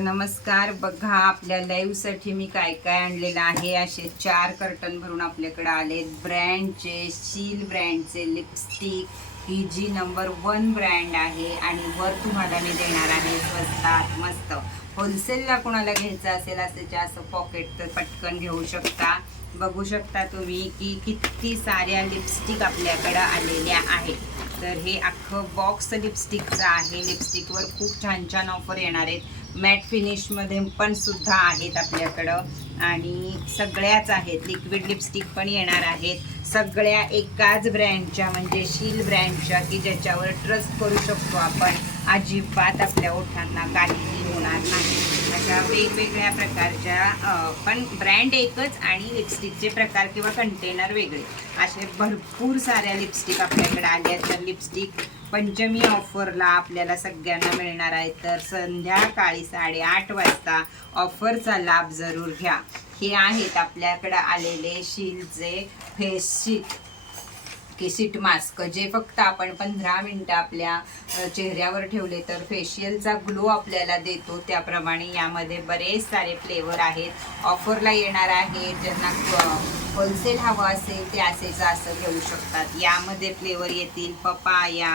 नमस्कार. बघा आपल्या लाईव्हसाठी मी काय काय आणलेलं आहे? असे चार कर्टन भरून आपल्याकडे आले ब्रँडचे शील ब्रँडचे लिपस्टिक ही जी नंबर वन ब्रँड आहे आणि वर तुम्हाला मी देणार आहे स्वस्तात मस्त. होलसेलला कोणाला घ्यायचं असेल असं असं पॉकेट तर पटकन घेऊ शकता. बघू शकता तुम्ही की किती साऱ्या लिपस्टिक आपल्याकडं आलेल्या आहेत. तर हे अख्खं बॉक्स लिपस्टिकचं आहे. लिपस्टिकवर खूप छान छान ऑफर येणार आहेत. मॅट फिनिशमध्ये पण सुद्धा आहेत आपल्याकडं. आणि सगळ्याच आहेत. लिक्विड लिपस्टिक पण येणार आहेत. सगळ्या एकाच ब्रँडच्या म्हणजे शील ब्रँडच्या की ज्याच्यावर ट्रस्ट करू शकतो आपण. अजिबात आपल्या ओठांना काहीही होणार वेगवेगळ्या प्रकारच्या पण ब्रँड एकच आणि लिपस्टिकचे प्रकार किंवा कंटेनर वेगळे. असे भरपूर साऱ्या लिपस्टिक आपल्याकडे आल्या आहेत. तर लिपस्टिक पंचमी ऑफरला आपल्याला सगळ्यांना मिळणार आहे. तर संध्याकाळी साडेआठ वाजता ऑफरचा लाभ जरूर घ्या. हे आहेत आपल्याकडं आलेले शीलचे फेस शीट की सीट मास्क. जे फक्त आपण पंधरा मिनटं आपल्या चेहऱ्यावर ठेवले तर फेशियलचा ग्लो आपल्याला देतो. त्याप्रमाणे यामध्ये बरेच सारे फ्लेवर आहेत. ऑफरला येणार आहे. ज्यांना होलसेल हवं असेल ते असेच असं घेऊ शकतात. यामध्ये फ्लेवर येतील पपाया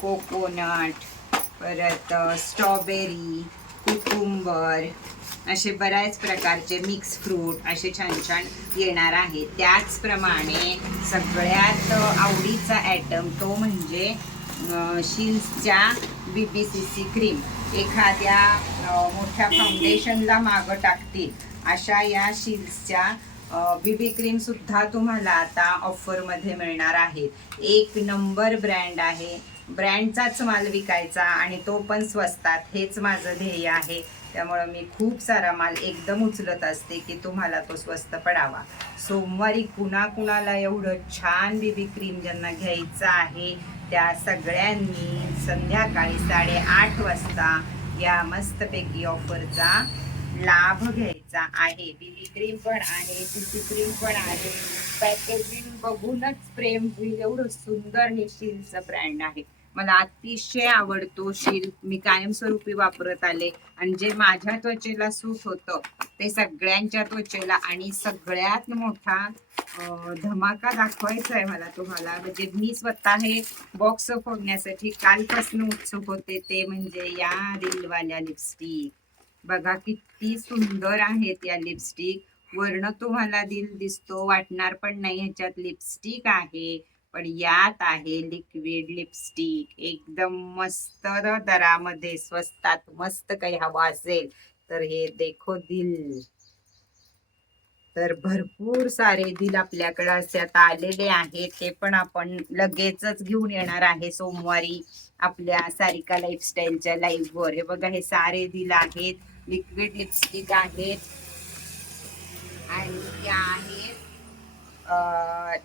कोकोनट परत स्ट्रॉबेरी कुकुंबर असे बऱ्याच प्रकारचे मिक्स फ्रूट असे छान छान येणार आहे त्याचप्रमाणे सगळ्यात आवडीचा ॲटम तो म्हणजे शिन्सच्या शिल्सच्या B B C C cream एखाद्या मोठ्या फाउंडेशनला मागं टाकतील अशा या शिल्सच्या बी बी क्रीमसुद्धा तुम्हाला आता ऑफरमध्ये मिळणार आहेत. एक नंबर ब्रँड आहे ब्रँडचाच माल विकायचा आणि तो पण स्वस्तात हेच माझं ध्येय आहे. त्यामुळं मी खूप सारा माल एकदम उचलत असते की तुम्हाला तो स्वस्त पडावा. सोमवारी कुणाकुणाला एवढं छान बेबी क्रीम ज्यांना घ्यायचं आहे त्या सगळ्यांनी संध्याकाळी साडेआठ वाजता या मस्तपैकी ऑफरचा लाभ घ्यायचा आहे. बीबी क्रीम पण आहे सीसी क्रीम पण आहे. पॅकेजिंग बघूनच प्रेम होईल. एवढं सुंदर हे ब्रँड आहे. मला अतिशय आवडतो शील मी कायमस्वरूपी वापरत आले. आणि जे माझ्या त्वचेला सूट होतं ते सगळ्यांच्या त्वचेला आणि सगळ्यात मोठा धमाका दाखवायचा आहे मला तुम्हाला. म्हणजे मी स्वतः हे बॉक्स फोडण्यासाठी कालपासून उत्सुक होते ते म्हणजे या दिलवाल्या लिपस्टिक बघा किती सुंदर आहेत या लिपस्टिक वर्ण तुम्हाला दिल दिसतो वाटणार पण नाही ह्याच्यात लिपस्टिक आहे. पण यात आहे लिक्विड लिपस्टिक एकदम मस्त दरामध्ये स्वस्तात मस्त काही हवा असेल तर हे देखो दिल. तर भरपूर सारे दिल आपल्याकडे असे आलेले आहेत. ते पण आपण लगेचच घेऊन येणार आहे सोमवारी आपल्या सारिका लाईफस्टाईलच्या लाईव्हवर हे बघा हे सारे दिल आहेत. लिक्विड लिपस्टिक आहेत. आणि या आहेत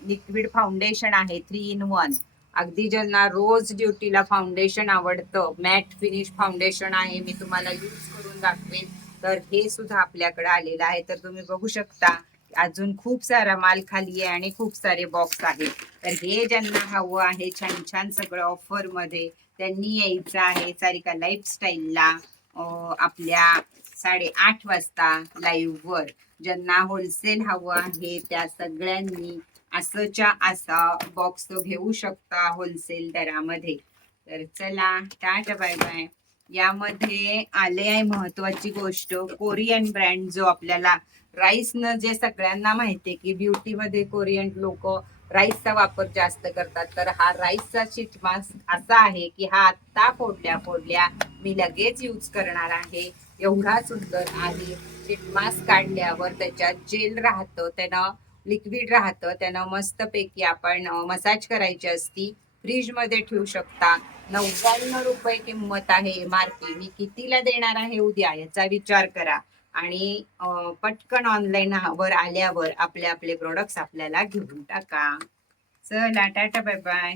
लिक्विड फाउंडेशन आहे थ्री इन वन अगदी ज्यांना रोज ड्युटीला फाउंडेशन आवडतं मॅट फिनिश फाउंडेशन आहे मी तुम्हाला यूज करून दाखवेन. तर हे सुद्धा आपल्याकडे आलेलं आहे. तर तुम्ही बघू शकता अजून खूप सारा माल खाली आहे आणि खूप सारे बॉक्स आहेत. तर हे ज्यांना हवं आहे छान छान सगळं ऑफरमध्ये त्यांनी यायचं आहे सारिका लाईफस्टाईलला आपल्या साडेआठ वाजता लाईव्ह वर. ज्यांना होलसेल हवं आहे त्या सगळ्यांनी असंच्या असा बॉक्स तो घेऊ शकता होलसेल दरामध्ये. तर चला टाटा बाय बाय यामध्ये आले आहे महत्वाची गोष्ट कोरियन ब्रँड जो आपल्याला राईस न जे सगळ्यांना माहितीये की ब्युटीमध्ये कोरियन लोक राईसचा वापर जास्त करतात. तर हा राईसचा शीट मास्क असा आहे की हा आत्ता फोडल्या फोडल्या मी लगेच यूज करणार आहे. एवढा सुंदर आहे शीट मास्क काढल्यावर त्याच्यात जेल राहतं त्यानं लिक्विड राहतं त्यानं मस्तपैकी आपण मसाज करायची असती फ्रीजमध्ये ठेवू शकता. नव्याण्णव रुपये किंमत आहे एम आर पी मी कितीला देणार आहे उद्या? याचा विचार करा. आणि पटकन ऑनलाईन वर आल्यावर आपले आपले प्रोडक्ट्स आपल्याला घेऊन टाका. चला टाटा बाय बाय